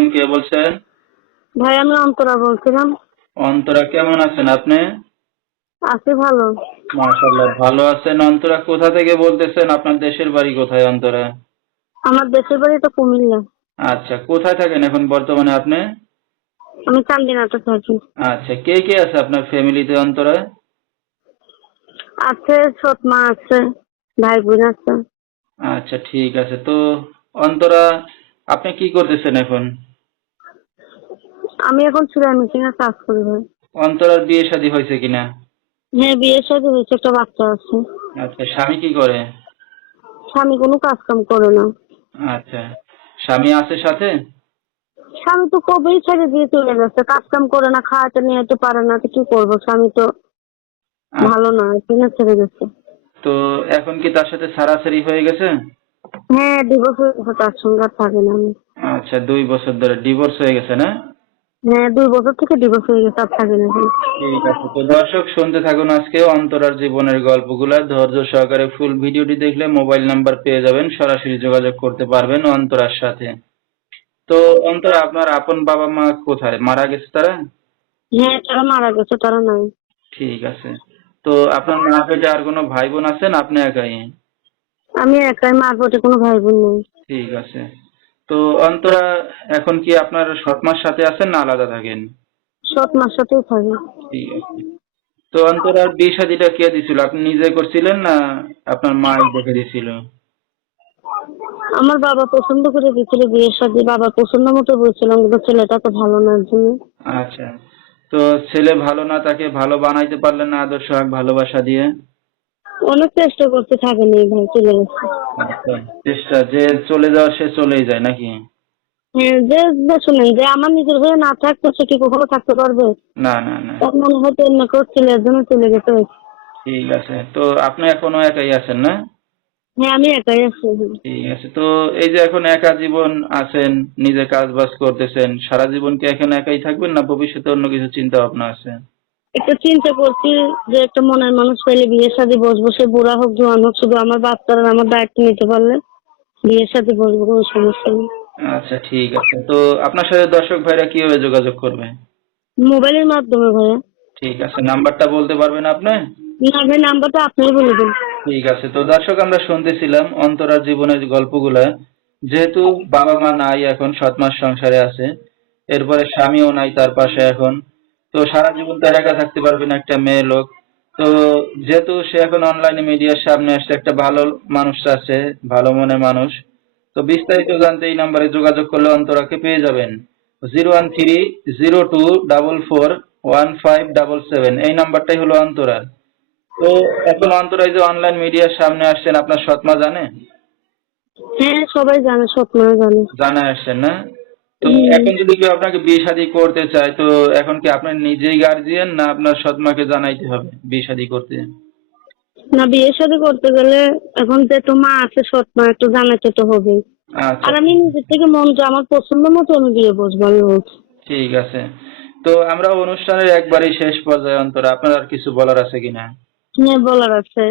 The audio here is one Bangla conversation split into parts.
আলাইকুম কে বলছেন? ভাই আমি অন্তরা বলছিলাম। অন্তরা কেমন আছেন আপনি? আছি ভালো। মাশাআল্লাহ ভালো আছেন। অন্তরা কোথা থেকে বলতেছেন আপনার দেশের বাড়ি কোথায় অন্তরা? আমার দেশের বাড়ি তো কুমিল্লা। আচ্ছা কোথায় থাকেন এখন বর্তমানে আপনি? আমি চান্দিনাতে থাকি। আচ্ছা কে কে আছে আপনার ফ্যামিলিতে অন্তরা? আছে ছোট মা আছে ভাই বোন আছে। আচ্ছা ঠিক আছে। তো অন্তরা আপনি কি করতেছেন এখন? আমি এখন চুলাই মেশিনে কাজ করি ভাই। অন্তরার বিয়ে শাদী হয়েছে কিনা? হ্যাঁ বিয়ে সাথে হয়েছে একটা বাচ্চা আছে। আচ্ছা স্বামী কি করে? স্বামী কোনো কাজ কাম করে না। আচ্ছা স্বামী আছে সাথে? স্বামী তো কবেই ছেড়ে দিয়ে চলে গেছে কাজ কাম করে না খাওয়াতে নিয়ে যেতে পারে না তো কি করব? স্বামী তো ভালো না কিনে ছেড়ে গেছে। তো এখন কি তার সাথে সারাসারি হয়ে গেছে? হ্যাঁ ডিভোর্স হয়ে গেছে তার সঙ্গে আর থাকে না। আমি আচ্ছা দুই বছর ধরে ডিভোর্স হয়ে গেছে না? হ্যাঁ দুই বছর থেকে ডিভোর্স হয়ে গেছে আর থাকে না ঠিক আছে তো দর্শক শুনতে থাকুন আজকে অন্তরার জীবনের গল্পগুলা। ধৈর্য সহকারে ফুল ভিডিওটি দেখলে মোবাইল নাম্বার পেয়ে যাবেন সরাসরি যোগাযোগ করতে পারবেন অন্তরার সাথে। তো অন্তরা আপনার আপন বাবা মা কোথায়? মারা গেছে তারা? হ্যাঁ তারা মারা গেছে তারা নাই। ঠিক আছে। তো আপনার মা পেটে আর কোনো ভাই বোন আছেন? আপনি একাই? আমি একাই মার পেটে কোনো ভাই বোন নেই। ঠিক আছে। তো অন্তরা এখন কি আপনার সৎমার সাথে আছেন না আলাদা থাকেন? সৎ মার সাথেই থাকি। ঠিক আছে। তো অন্তরার বিয়ে শাদিটা কে দিছিল? আপনি নিজে করছিলেন না আপনার মা দেখে দিছিল? আমার বাবা পছন্দ করে দিয়েছিল বিয়ের সাথে বাবা পছন্দ মতো বলছিলাম কিন্তু ছেলেটা তো ভালো না জন্য। আচ্ছা। তো ছেলে ভালো না তাকে ভালো বানাইতে পারলেন না আদর্শ ভালোবাসা দিয়ে? অনেক চেষ্টা করতে থাকেনি ভাই চলে গেছে। চেষ্টা যে চলে যাওয়া সে চলেই যায় নাকি? হ্যাঁ যে শুনেন যে আমার নিজের হয়ে না থাকতো সে কি কখনো থাকতে পারবে? না না না। তার মনে হয়তো এমনি করছিল এর জন্য চলে গেছে। ঠিক আছে তো আপনি এখনও একাই আছেন না? হ্যাঁ আমি একাই আছি। ঠিক আছে তো এই যে এখন একা জীবন আছেন নিজে কাজ বাজ করতেছেন সারা জীবন কি এখন একাই থাকবেন না ভবিষ্যতে অন্য কিছু চিন্তা ভাবনা আছে? একটু চিন্তা করছি যে একটা মনের মানুষ পেলে বিয়ের সাথে বসবো সে বুড়া হোক জোয়ান হোক শুধু আমার বাচ্চারা আমার দায়িত্ব নিতে পারলে বিয়ের সাথে বসবো কোনো সমস্যা নেই। আচ্ছা ঠিক আছে। তো আপনার সাথে দর্শক ভাইরা কীভাবে যোগাযোগ করবে? মোবাইলের মাধ্যমে ভাইয়া। ঠিক আছে নাম্বারটা বলতে পারবেন আপনি? না ভাই নাম্বারটা আপনি বলে দিন। ঠিক আছে তো দর্শক আমরা শুনতেছিলাম অন্তরার জীবনের গল্পগুলা। যেহেতু বাবা মা নাই এখন সৎ মাস সংসারে আছে। এরপরে স্বামীও নাই তার পাশে এখন। তো সারা জীবন তার একা থাকতে পারবে না একটা মেয়ে লোক। তো যেহেতু সে এখন অনলাইনে মিডিয়ার সামনে আসছে একটা ভালো মানুষ আছে ভালো মনের মানুষ তো বিস্তারিত জানতে এই নাম্বারে যোগাযোগ করলে অন্তরাকে পেয়ে যাবেন। Zero one three zero two double four one five double seven এই নাম্বারটাই হলো অন্তরার। তো এখন অন্তরায় যে অনলাইন মিডিয়ার সামনে আসছেন আপনার সৎমা জানে? হ্যাঁ সবাই জানে স্বপ্ন জানে। জানা আসছেন না? তো এখন যদি কেউ আপনাকে বিয়ে শাদী করতে চায় তো এখন কি আপনার নিজেই গার্জিয়ান না আপনার সৎমাকে জানাইতে হবে বিয়ে শাদী করতে? না বিয়ে শাদী করতে গেলে এখন যেহেতু মা আছে সৎ মা একটু জানাতে তো হবে। আচ্ছা। আর আমি নিজের থেকে মন যে আমার পছন্দ মতো আমি বিয়ে বসবো আমি ঠিক আছে। তো আমরা অনুষ্ঠানের একবারই শেষ পর্যায়ে অন্তর আপনার আর কিছু বলার আছে কিনা? হ্যাঁ বলার আছে।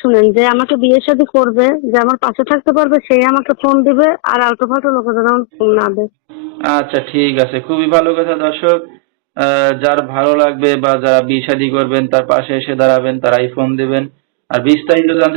শুনেন যে আমাকে বিয়ের সাথে করবে যে আমার পাশে থাকতে পারবে সেই আমাকে ফোন দিবে আর আলটো ফালটো লোকে যেন আমার ফোন না দেয়। আচ্ছা ঠিক আছে। খুবই ভালো কথা দর্শক। যার ভালো লাগবে বা যারা বিয়ে শাদী করবেন, তার পাশে এসে দাঁড়াবেন তারাই আইফোন দেবেন। আর বিস্তারিত জানতে